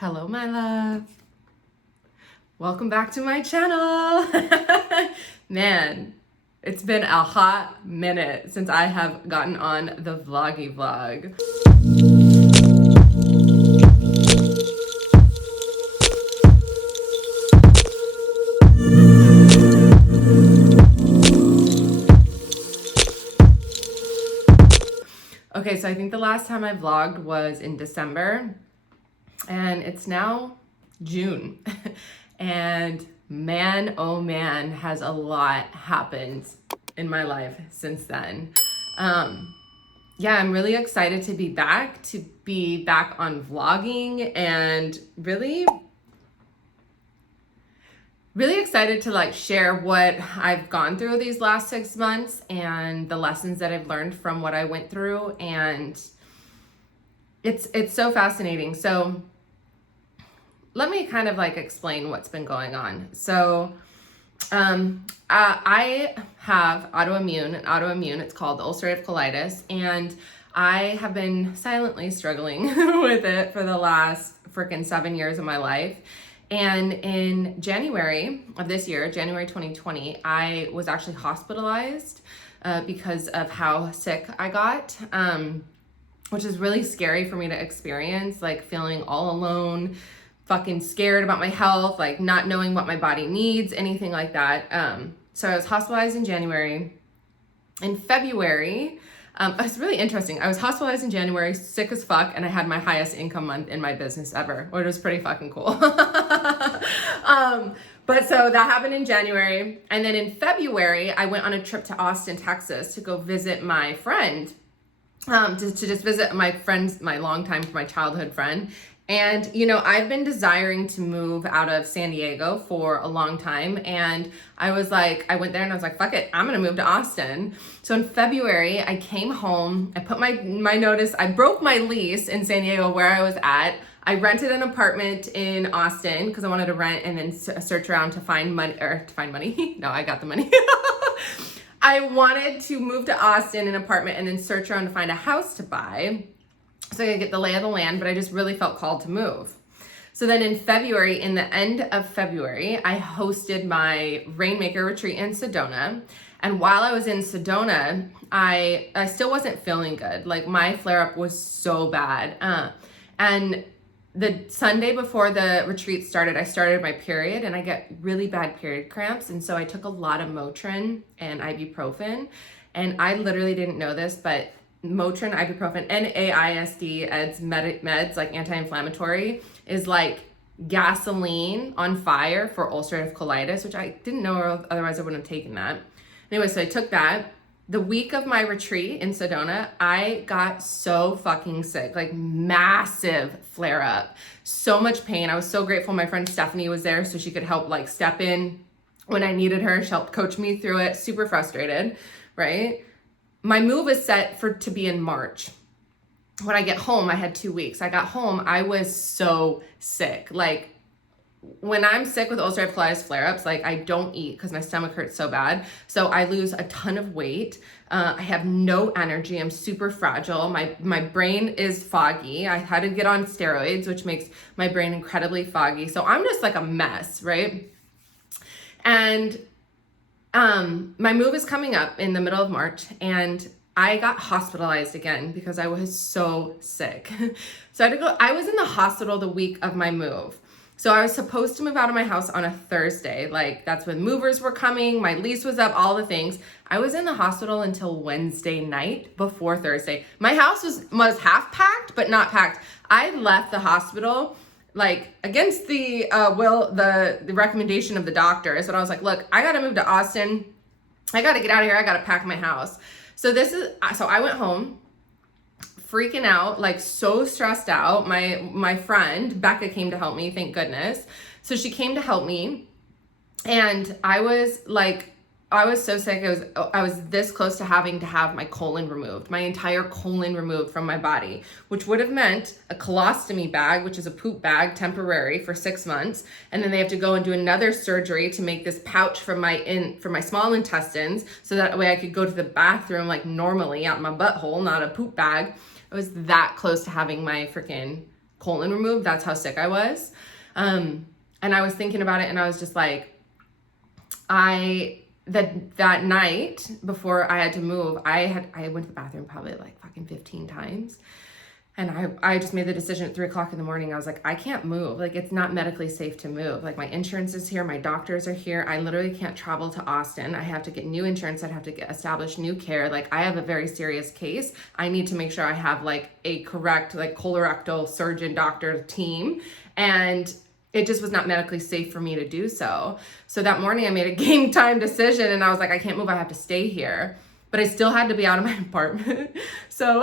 Hello, my love. Welcome back to my channel. Man, it's been a hot minute since I have gotten on the vloggy vlog. Okay, so I think the last time I vlogged was in December, and it's now June. And man, oh man, has a lot happened in my life since then. Yeah, I'm really excited to be back on vlogging, and really excited to share what I've gone through these last 6 months and the lessons that I've learned from what I went through. And it's so fascinating. So let me kind of explain what's been going on. So I have autoimmune, it's called ulcerative colitis, and I have been silently struggling with it for the last freaking 7 years of my life. And in January of this year, January 2020, I was actually hospitalized because of how sick I got, which is really scary for me to experience, feeling all alone, fucking scared about my health, not knowing what my body needs, anything like that. So I was hospitalized in January. In February, it's really interesting. I was hospitalized in January, sick as fuck, and I had my highest income month in my business ever, which was pretty fucking cool. But so that happened in January. And then in February, I went on a trip to Austin, Texas to go visit my friend, to just visit my friends, my childhood friend. And, I've been desiring to move out of San Diego for a long time. And I went there and I was like, fuck it, I'm going to move to Austin. So in February, I came home, I put my notice, I broke my lease in San Diego where I was at. I rented an apartment in Austin because I wanted to rent and then search around to find money, No, I got the money. I wanted to move to Austin, an apartment, and then search around to find a house to buy, so I could get the lay of the land, but I just really felt called to move. So then in February, in the end of February, I hosted my RAINMAKER retreat in Sedona. And while I was in Sedona, I still wasn't feeling good. My flare-up was so bad. And the Sunday before the retreat started, I started my period, and I get really bad period cramps. And so I took a lot of Motrin and ibuprofen. And I literally didn't know this, but Motrin, ibuprofen, NAISD meds, anti-inflammatory, is gasoline on fire for ulcerative colitis, which I didn't know, otherwise I wouldn't have taken that. Anyway, so I took that. The week of my retreat in Sedona, I got so fucking sick, massive flare up, so much pain. I was so grateful my friend Stephanie was there so she could help step in when I needed her. She helped coach me through it. Super frustrated, right? My move is set to be in March. When I get home, I had 2 weeks. I got home, I was so sick. When I'm sick with ulcerative colitis flare-ups, I don't eat because my stomach hurts so bad. So I lose a ton of weight. I have no energy. I'm super fragile. My brain is foggy. I had to get on steroids, which makes my brain incredibly foggy. So I'm just a mess, right? And my move is coming up in the middle of March, and I got hospitalized again because I was so sick. So I was in the hospital the week of my move. So I was supposed to move out of my house on a Thursday. That's when movers were coming. My lease was up, all the things. I was in the hospital until Wednesday night before Thursday. My house was half packed, but not packed. I left the hospital against the the recommendation of the doctors. And I was like, look, I got to move to Austin. I got to get out of here. I got to pack my house. So I went home freaking out, so stressed out. My friend Becca came to help me. Thank goodness. So she came to help me, and I was so sick. I was this close to having to have my colon removed, my entire colon removed from my body, which would have meant a colostomy bag, which is a poop bag, temporary for 6 months. And then they have to go and do another surgery to make this pouch for my small intestines. So that way I could go to the bathroom normally out my butthole, not a poop bag. I was that close to having my freaking colon removed. That's how sick I was. And I was thinking about it, and I was just like, that night before I had to move, I went to the bathroom probably like fucking 15 times. And I just made the decision at 3:00 in the morning. I was like, I can't move. Like, it's not medically safe to move. Like, my insurance is here. My doctors are here. I literally can't travel to Austin. I have to get new insurance. I'd have to establish new care. Like, I have a very serious case. I need to make sure I have like a correct, like, colorectal surgeon doctor team. And it just was not medically safe for me to do so. So that morning I made a game time decision, and I was like, I can't move. I have to stay here. But I still had to be out of my apartment. So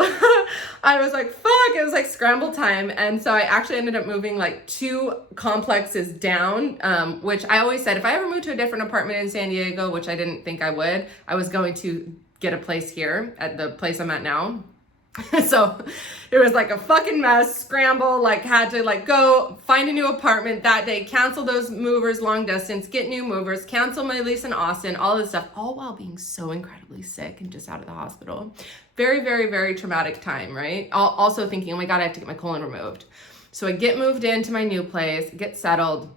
I was like, fuck, it was like scramble time. And so I actually ended up moving like 2 complexes down, which I always said, if I ever moved to a different apartment in San Diego, which I didn't think I would, I was going to get a place here at the place I'm at now. So it was like a fucking mess, scramble, like had to like go find a new apartment that day, cancel those movers long distance, get new movers, cancel my lease in Austin, all this stuff, all while being so incredibly sick and just out of the hospital. Very, very, very traumatic time, right? Also thinking, oh my God, I have to get my colon removed. So I get moved into my new place, get settled,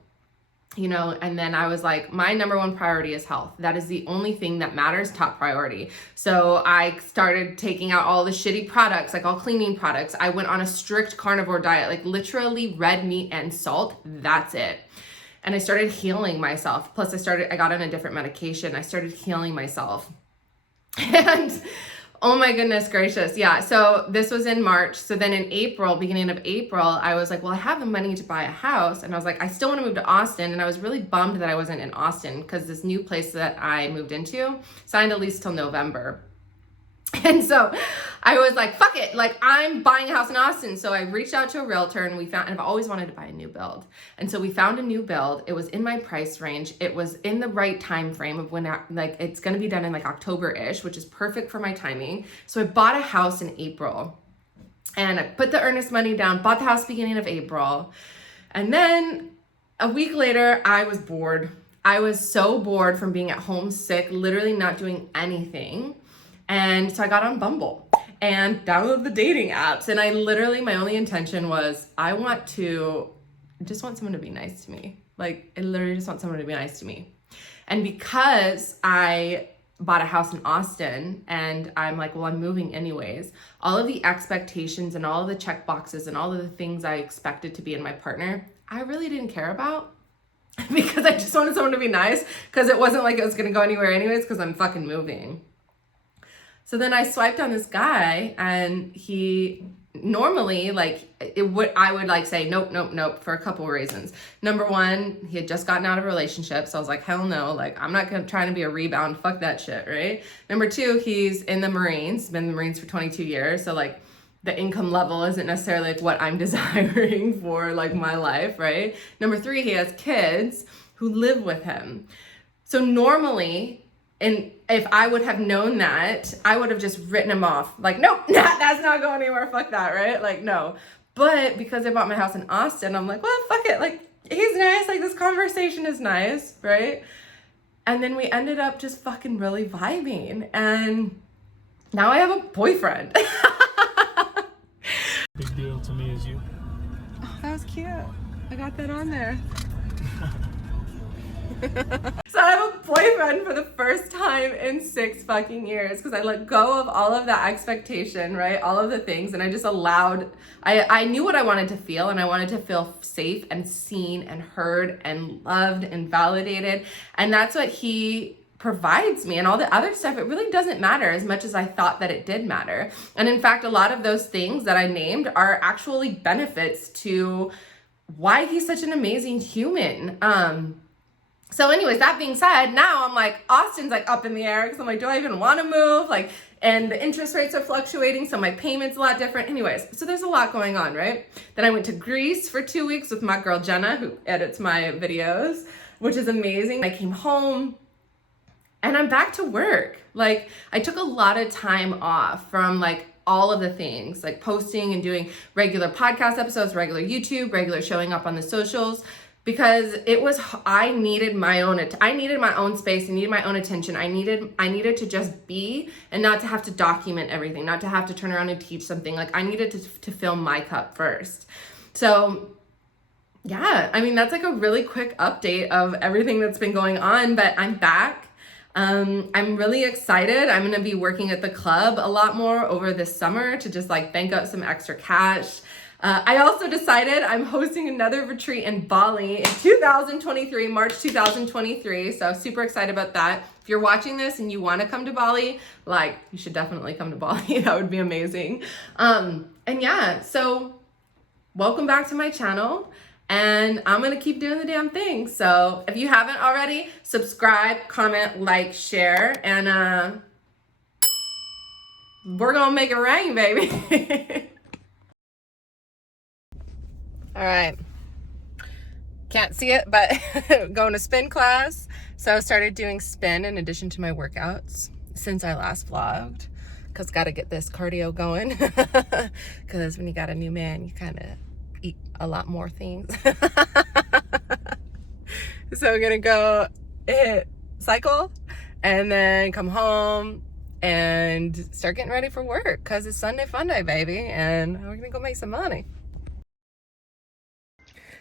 you know, and then I was like, my number one priority is health. That is the only thing that matters, top priority. So I started taking out all the shitty products, like all cleaning products. I went on a strict carnivore diet, like literally red meat and salt. That's it. And I started healing myself. Plus I got on a different medication. I started healing myself. And oh my goodness gracious. Yeah. So this was in March. So then in April, beginning of April, I was like, well, I have the money to buy a house. And I was like, I still want to move to Austin. And I was really bummed that I wasn't in Austin because this new place that I moved into signed a lease till November. And so I was like, fuck it. Like, I'm buying a house in Austin. So I reached out to a realtor, and and I've always wanted to buy a new build. And so we found a new build. It was in my price range. It was in the right time frame of when it's going to be done in like October-ish, which is perfect for my timing. So I bought a house in April, and I put the earnest money down, bought the house beginning of April. And then a week later, I was bored. I was so bored from being at home sick, literally not doing anything. And so I got on Bumble and downloaded the dating apps. And I literally, my only intention was, I just want someone to be nice to me. Like, I literally just want someone to be nice to me. And because I bought a house in Austin and I'm like, well, I'm moving anyways, all of the expectations and all of the check boxes and all of the things I expected to be in my partner, I really didn't care about because I just wanted someone to be nice, because it wasn't like it was going to go anywhere anyways, because I'm fucking moving. So then I swiped on this guy, and he normally I would like say nope for a couple of reasons. Number one, he had just gotten out of a relationship, so I was like, hell no, like I'm not trying to be a rebound, fuck that shit, right? Number two, he's in the Marines, been in the Marines for 22 years, so like the income level isn't necessarily like what I'm desiring for like my life, right? Number three, he has kids who live with him. So normally, and if I would have known that, I would have just written him off. Like, nope, that's not going anywhere. Fuck that, right? Like, no. But because I bought my house in Austin, I'm like, well, fuck it. Like, he's nice. Like, this conversation is nice, right? And then we ended up just fucking really vibing. And now I have a boyfriend. Big deal to me is you. Oh, that was cute. I got that on there. So I have a boyfriend for the first time in 6 fucking years, because I let go of all of that expectation, right? All of the things, and I just allowed, I knew what I wanted to feel, and I wanted to feel safe and seen and heard and loved and validated. And that's what he provides me, and all the other stuff, it really doesn't matter as much as I thought that it did matter. And in fact, a lot of those things that I named are actually benefits to why he's such an amazing human. So anyways, that being said, now I'm like, Austin's like up in the air, because I'm like, do I even want to move? Like, and the interest rates are fluctuating, so my payment's a lot different. Anyways, so there's a lot going on, right? Then I went to Greece for 2 weeks with my girl Jenna, who edits my videos, which is amazing. I came home and I'm back to work. Like, I took a lot of time off from like all of the things, like posting and doing regular podcast episodes, regular YouTube, regular showing up on the socials, because I needed my own space. I needed my own attention. I needed to just be, and not to have to document everything, not to have to turn around and teach something. Like, I needed to fill my cup first. So yeah, I mean, that's like a really quick update of everything that's been going on, but I'm back. I'm really excited. I'm going to be working at the club a lot more over this summer to just like bank up some extra cash. I also decided I'm hosting another retreat in Bali in 2023, March 2023. So super excited about that. If you're watching this and you want to come to Bali, like you should definitely come to Bali. That would be amazing. And yeah, so welcome back to my channel. And I'm going to keep doing the damn thing. So if you haven't already, subscribe, comment, like, share, and we're going to make it rain, baby. All right. Can't see it, but going to spin class. So I started doing spin in addition to my workouts since I last vlogged, because got to get this cardio going. Because when you got a new man, you kind of eat a lot more things. So we're gonna go cycle and then come home and start getting ready for work, because it's Sunday fun day, baby, and we're gonna go make some money.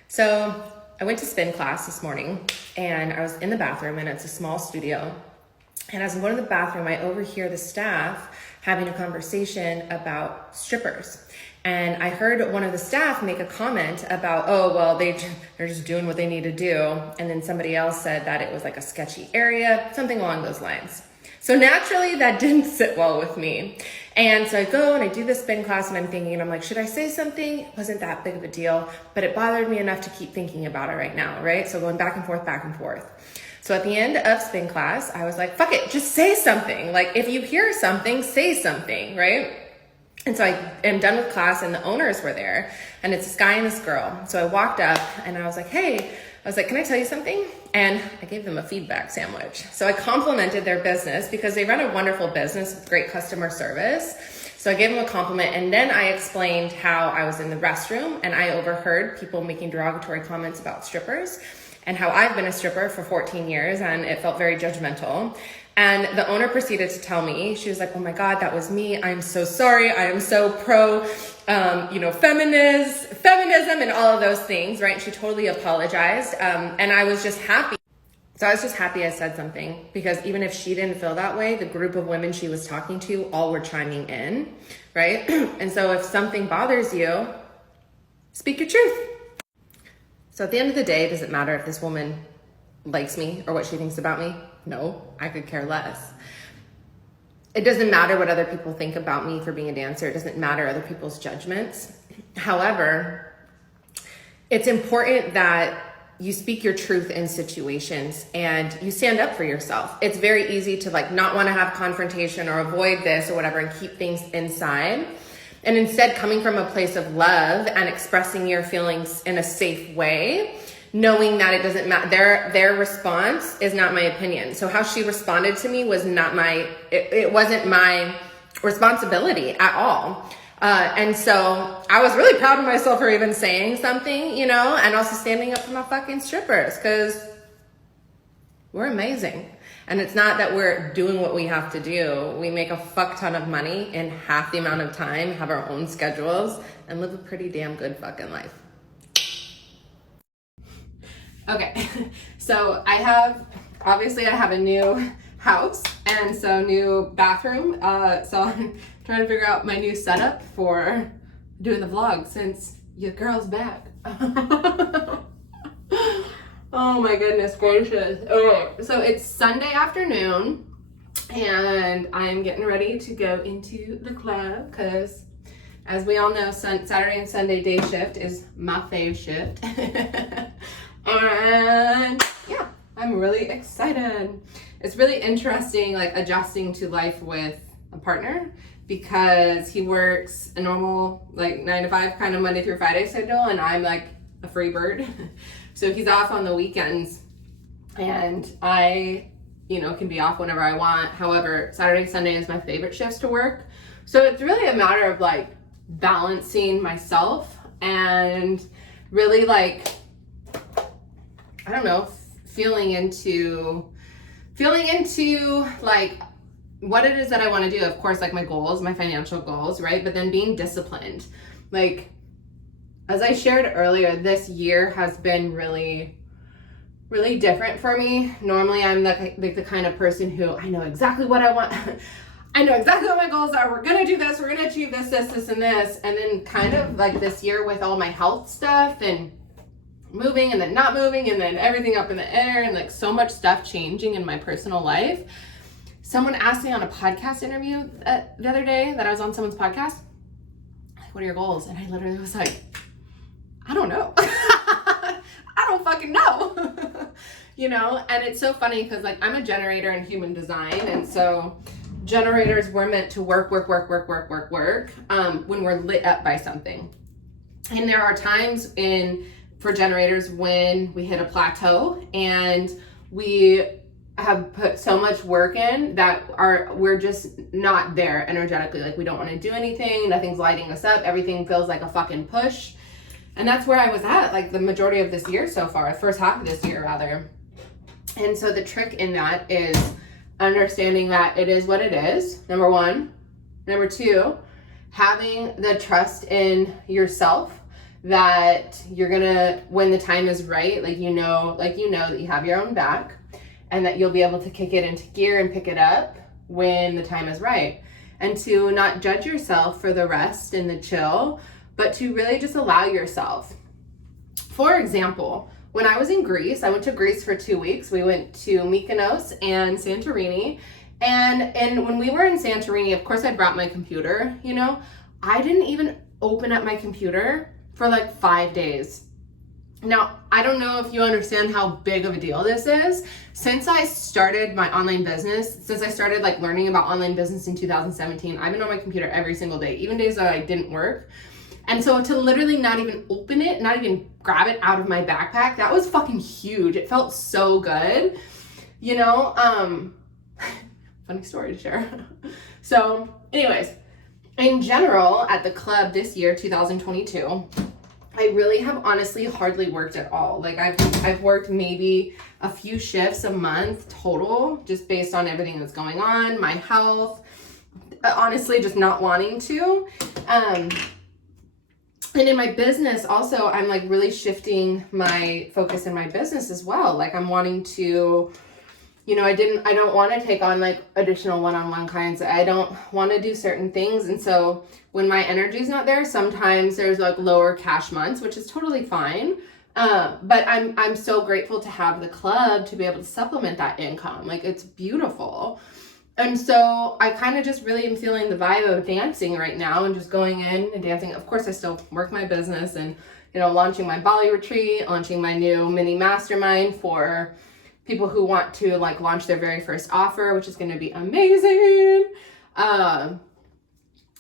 So I went to spin class this morning and I was in the bathroom, and it's a small studio, and as I'm going to the bathroom, I overhear the staff having a conversation about strippers. And I heard one of the staff make a comment about, oh, well, they're just doing what they need to do. And then somebody else said that it was like a sketchy area, something along those lines. So naturally, that didn't sit well with me. And so I go and I do the spin class, and I'm thinking, and I'm like, should I say something? It wasn't that big of a deal, but it bothered me enough to keep thinking about it right now, right? So going back and forth, back and forth. So at the end of spin class, I was like, fuck it, just say something. Like, if you hear something, say something, right? And so I am done with class, and the owners were there, and it's this guy and this girl. So I walked up and I was like, hey, I was like, can I tell you something? And I gave them a feedback sandwich. So I complimented their business because they run a wonderful business with great customer service. So I gave them a compliment, and then I explained how I was in the restroom and I overheard people making derogatory comments about strippers, and how I've been a stripper for 14 years and it felt very judgmental. And the owner proceeded to tell me, she was like, oh my God, that was me. I'm so sorry. I am so pro, feminism and all of those things, right? And she totally apologized. And I was just happy. So I was just happy I said something, because even if she didn't feel that way, the group of women she was talking to all were chiming in, right? And so if something bothers you, speak your truth. So at the end of the day, does it matter if this woman likes me or what she thinks about me? No, I could care less. It doesn't matter what other people think about me for being a dancer. It doesn't matter other people's judgments. However, it's important that you speak your truth in situations and you stand up for yourself. It's very easy to like not want to have confrontation or avoid this or whatever and keep things inside. And instead, coming from a place of love and expressing your feelings in a safe way, knowing that it doesn't matter, their response is not my opinion. So how she responded to me was not it wasn't my responsibility at all. And so I was really proud of myself for even saying something, and also standing up for my fucking strippers, because we're amazing. And it's not that we're doing what we have to do. We make a fuck ton of money in half the amount of time, have our own schedules, and live a pretty damn good fucking life. Okay, so I have a new house, and so new bathroom. So I'm trying to figure out my new setup for doing the vlog since your girl's back. Oh my goodness gracious. Okay, so it's Sunday afternoon, and I'm getting ready to go into the club because, as we all know, Saturday and Sunday day shift is my fave shift. And yeah, I'm really excited. It's really interesting, like adjusting to life with a partner, because he works a normal like 9 to 5 kind of Monday through Friday schedule, and I'm like a free bird. So he's off on the weekends, and I, can be off whenever I want. However, Saturday, Sunday is my favorite shifts to work. So it's really a matter of like balancing myself and really like, I don't know, feeling into like what it is that I want to do. Of course, like my goals, my financial goals, right? But then being disciplined. Like, As I shared earlier, this year has been really different for me. Normally I'm the kind of person who I know exactly what I want. I know exactly what my goals are. We're gonna do this, we're gonna achieve this, and this. And then kind of like this year with all my health stuff and moving and then not moving and then everything up in the air and like so much stuff changing in my personal life. Someone asked me on a podcast interview the other day that I was on someone's podcast, like, what are your goals? And I literally was like, I don't know. I don't fucking know. You know, and it's so funny because like I'm a generator in human design, and so generators were meant to work when we're lit up by something. And there are times for generators when we hit a plateau and we have put so much work in that we're just not there energetically. Like we don't want to do anything, nothing's lighting us up, everything feels like a fucking push. And that's where I was at like the majority of this year so far, the first half of this year rather. And so the trick in that is understanding that it is what it is, number one. Number two, having the trust in yourself that you're gonna, when the time is right, like you know that you have your own back and that you'll be able to kick it into gear and pick it up when the time is right. And to not judge yourself for the rest and the chill, but to really just allow yourself. For example, when I was in Greece, I went to Greece for 2 weeks. We went to Mykonos and Santorini. And when we were in Santorini, of course I brought my computer, you know. I didn't even open up my computer for like 5 days. Now, I don't know if you understand how big of a deal this is. Since I started my online business, since I started like learning about online business in 2017, I've been on my computer every single day, even days that I didn't work. And so to literally not even open it, not even grab it out of my backpack, that was fucking huge. It felt so good, you know? Funny story to share. So anyways, in general, at the club this year, 2022, I really have honestly hardly worked at all. Like I've worked maybe a few shifts a month total, just based on everything that's going on, my health, honestly, just not wanting to. And in my business also, I'm like really shifting my focus in my business as well. Like I'm wanting to, you know, I don't want to take on like additional one-on-one clients. I don't want to do certain things. And so when my energy is not there, sometimes there's like lower cash months, which is totally fine. But I'm so grateful to have the club to be able to supplement that income. Like it's beautiful. And so I kind of just really am feeling the vibe of dancing right now and just going in and dancing. Of course, I still work my business and, you know, launching my Bali retreat, launching my new mini mastermind for people who want to like launch their very first offer, which is going to be amazing.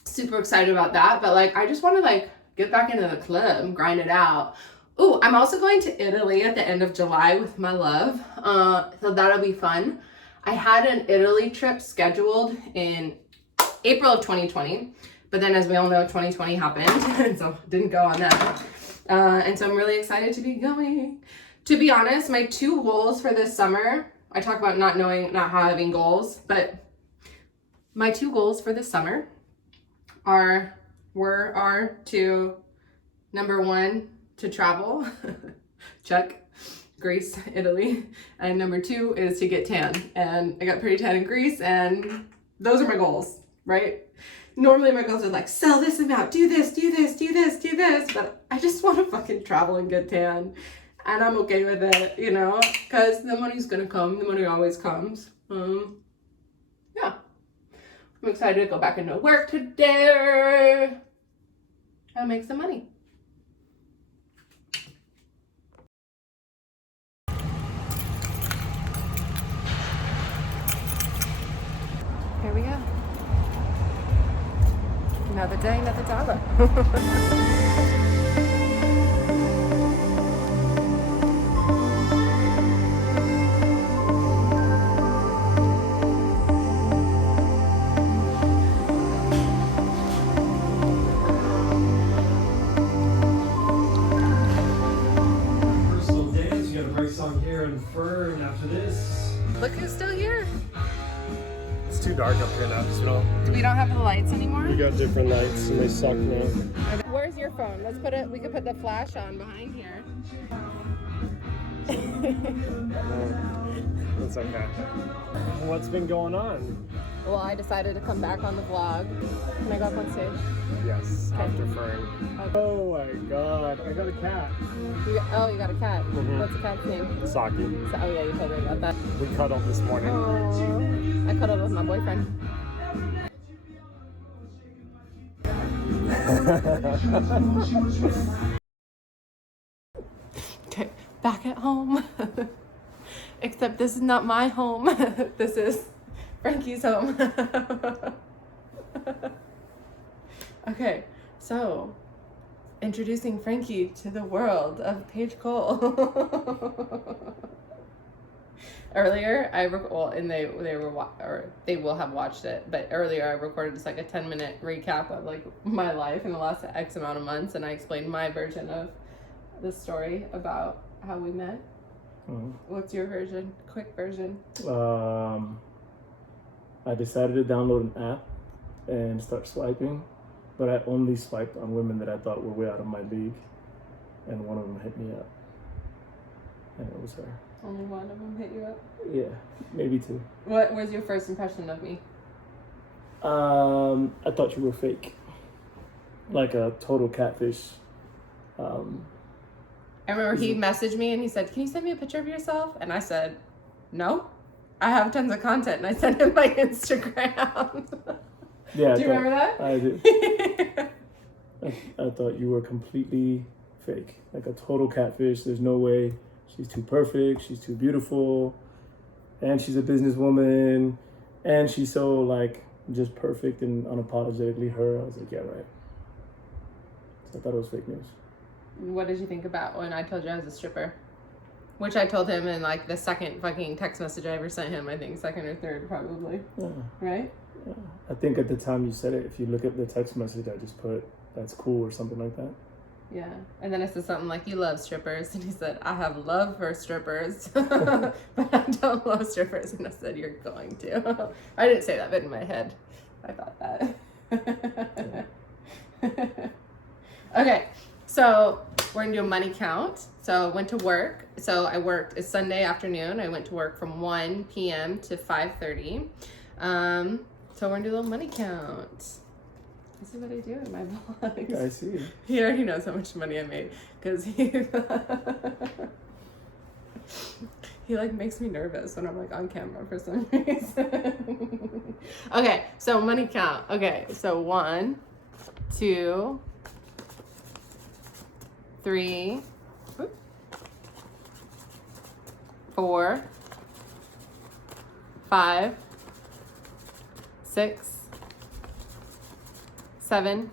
Super excited about that. But like, I just want to like get back into the club, grind it out. Ooh, I'm also going to Italy at the end of July with my love. So that'll be fun. I had an Italy trip scheduled in April of 2020, but then as we all know, 2020 happened, and so didn't go on that. And so I'm really excited to be going. To be honest, my 2 goals for this summer, I talk about not having goals, but my 2 goals for this summer are to, number 1, to travel, check. Greece, Italy, and number 2 is to get tan. And I got pretty tan in Greece, and those are my goals, right? Normally my goals are like, sell this amount, do this, but I just want to fucking travel and get tan, and I'm okay with it, you know, because the money's gonna come, the money always comes. Yeah, I'm excited to go back into work today and make some money. Here we go. Another day, another dollar. Personal dance, you got a break song here and Fern after this. Look who's still here. It's too dark up here now because We don't have the lights anymore. we got different lights and they suck now. Where's your microphone. Let's put it. We could put the flash on behind here. It's okay. What's been going on? Well, I decided to come back on the vlog. Can I go up on stage? Yes, Okay. after Fern. Okay. Oh my god, I got a cat. You got a cat. Mhm. What's the cat's name? Saki. Oh yeah, you told me about that. We cuddled this morning. Aww. I cuddled with my boyfriend. Okay, back at home. Except this is not my home. This is Frankie's home. Okay, so introducing Frankie to the world of Paige Cole. Earlier, they will have watched it, but earlier I recorded just like a 10-minute recap of like my life in the last X amount of months, and I explained my version of the story about how we met. Mhm. What's your version? Quick version. I decided to download an app and start swiping, but I only swiped on women that I thought were way out of my league, and one of them hit me up, and it was her. Only one of them hit you up? Yeah, maybe two. What was your first impression of me? I thought you were fake, like a total catfish. I remember he messaged me and he said, "Can you send me a picture of yourself?" And I said, "No, I have tons of content." And I sent him my Instagram. Yeah, Do you remember that? I did. I thought you were completely fake, like a total catfish. There's no way. She's too perfect. She's too beautiful, and she's a businesswoman, and she's so like just perfect and unapologetically her. I was like, yeah, right. So I thought it was fake news. What did you think about when I told you I was a stripper? Which I told him in like the second fucking text message I ever sent him, I think second or third probably. Yeah. Right? Yeah. I think at the time you said it, if you look at the text message, I just put, "That's cool," or something like that. Yeah. And then I said something like, "You love strippers." And he said, "I have love for strippers, but I don't love strippers." And I said, "You're going to." I didn't say that, but in my head, I thought that. Okay. So we're gonna do a money count. So I went to work. So I worked, it's Sunday afternoon. I went to work from 1 p.m. to 5:30. So we're gonna do a little money count. This is what I do in my vlogs. I see. He already knows how much money I made because he like makes me nervous when I'm like on camera for some reason. Okay, so money count. Okay, so 1, 2, 3, 4, 5, 6, 7,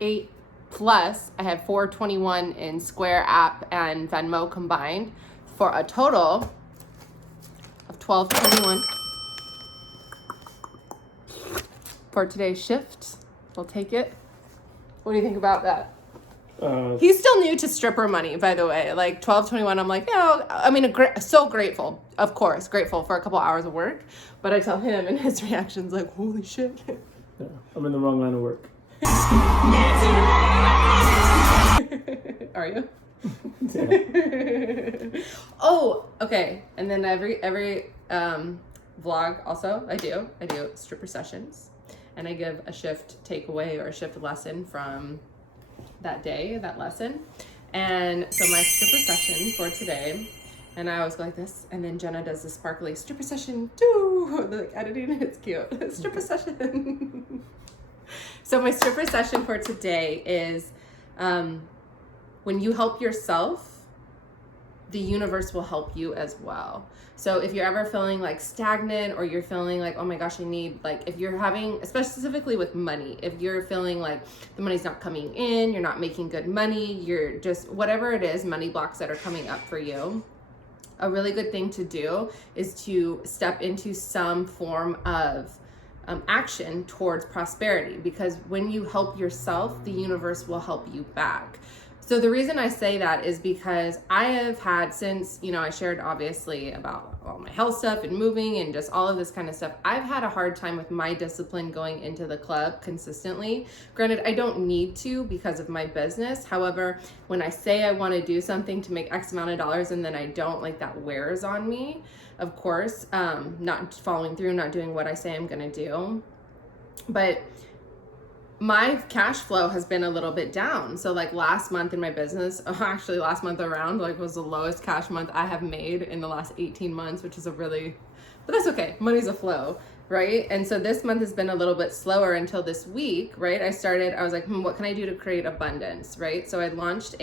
8, plus I had $4.21 in Square app and Venmo combined for a total of $12.21 for today's shift. We'll take it. What do you think about that? He's still new to stripper money, by the way. Like $12.21, I'm like, yeah, I mean, so grateful, of course, grateful for a couple hours of work. But I tell him, and his reaction's like, holy shit. Yeah, I'm in the wrong line of work. Are you? Yeah. Oh, okay. And then every vlog also I do stripper sessions, and I give a shift takeaway or a shift lesson from that day, that lesson. And so my stripper session for today, and I always go like this, and then Jenna does the sparkly stripper session too. The editing, it's cute. Stripper session. So my stripper session for today is when you help yourself, the universe will help you as well. So if you're ever feeling like stagnant, or you're feeling like, oh my gosh, I need, like, if you're having, especially specifically with money, if you're feeling like the money's not coming in, you're not making good money, you're just, whatever it is, money blocks that are coming up for you, a really good thing to do is to step into some form of action towards prosperity, because when you help yourself, the universe will help you back. So the reason I say that is because I have had, since, I shared obviously about all my health stuff and moving and just all of this kind of stuff, I've had a hard time with my discipline going into the club consistently. Granted, I don't need to because of my business. However, when I say I want to do something to make X amount of dollars and then I don't, like, that wears on me, of course, not following through, not doing what I say I'm going to do. But my cash flow has been a little bit down. So like last month in my business, actually last month around, like, was the lowest cash month I have made in the last 18 months, which is but that's okay. Money's a flow, right? And so this month has been a little bit slower until this week, right? I was like, what can I do to create abundance, right? So I launched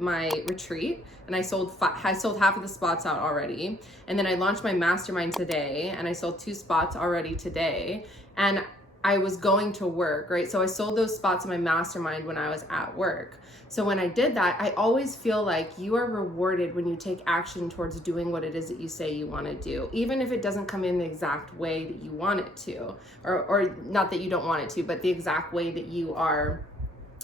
my retreat, and I sold half of the spots out already. And then I launched my mastermind today, and I sold 2 spots already today. And I was going to work, right? So I sold those spots in my mastermind when I was at work. So when I did that, I always feel like you are rewarded when you take action towards doing what it is that you say you want to do, even if it doesn't come in the exact way that you want it to, or not that you don't want it to, but the exact way that you are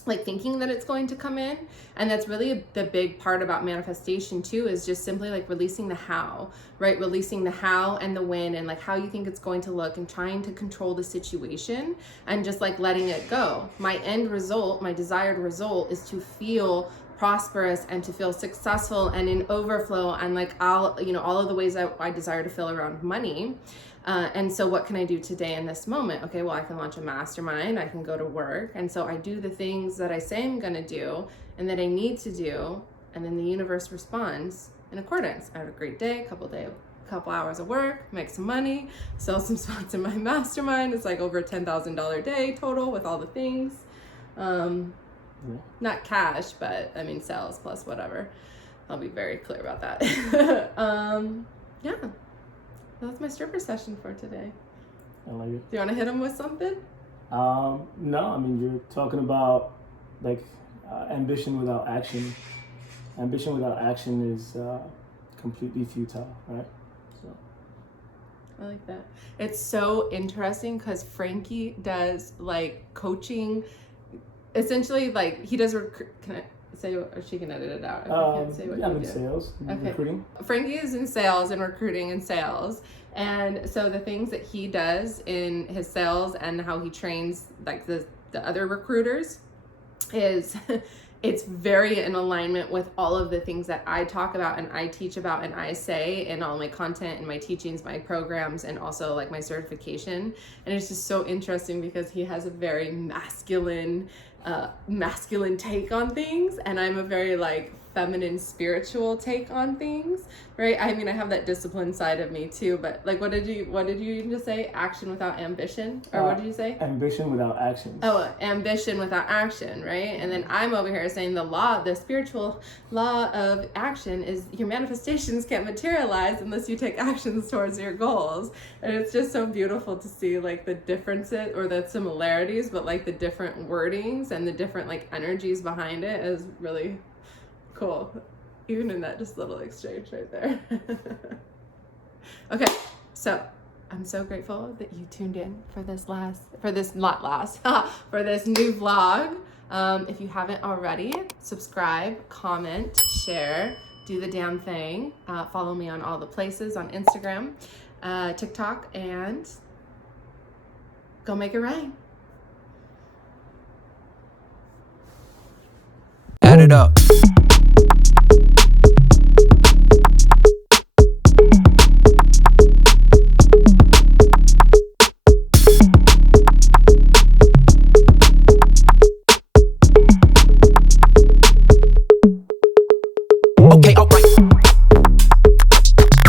like thinking that it's going to come in. And that's really the big part about manifestation too, is just simply like releasing the how, right? Releasing the how and the when, and like how you think it's going to look, and trying to control the situation and just like letting it go. My end result, my desired result, is to feel prosperous and to feel successful and in overflow, and like all of the ways I desire to feel around money. And so what can I do today in this moment? Okay, well, I can launch a mastermind, I can go to work. And so I do the things that I say I'm going to do and that I need to do. And then the universe responds in accordance. I have a great day, couple hours of work, make some money, sell some spots in my mastermind. It's like over a $10,000 day total with all the things. Not cash, but I mean sales plus whatever. I'll be very clear about that. Yeah. That's my stripper session for today. I like it. Do you want to hit them with something? No, I mean, you're talking about like ambition without action. Ambition without action is completely futile, right? So I like that. It's so interesting because Frankie does like coaching. Essentially, like he does can I say, or she can edit it out if I can't say what you I'm in do. sales, recruiting. Frankie is in sales and recruiting and sales. And so the things that he does in his sales and how he trains like the other recruiters is it's very in alignment with all of the things that I talk about and I teach about and I say in all my content and my teachings, my programs, and also like my certification. And it's just so interesting because he has a very masculine take on things, and I'm a very like feminine spiritual take on things, right? I mean, I have that discipline side of me too, but like what did you even just say? Action without ambition? Or what did you say? Ambition without action. Oh, ambition without action, right? And then I'm over here saying the spiritual law of action is your manifestations can't materialize unless you take actions towards your goals. And it's just so beautiful to see like the differences or the similarities, but like the different wordings and the different like energies behind it is really cool, even in that just little exchange right there. Okay, so I'm so grateful that you tuned in for this new vlog. If you haven't already, subscribe, comment, share, do the damn thing. Follow me on all the places, on Instagram, TikTok, and go make it rain. Add it up. Okay, alright.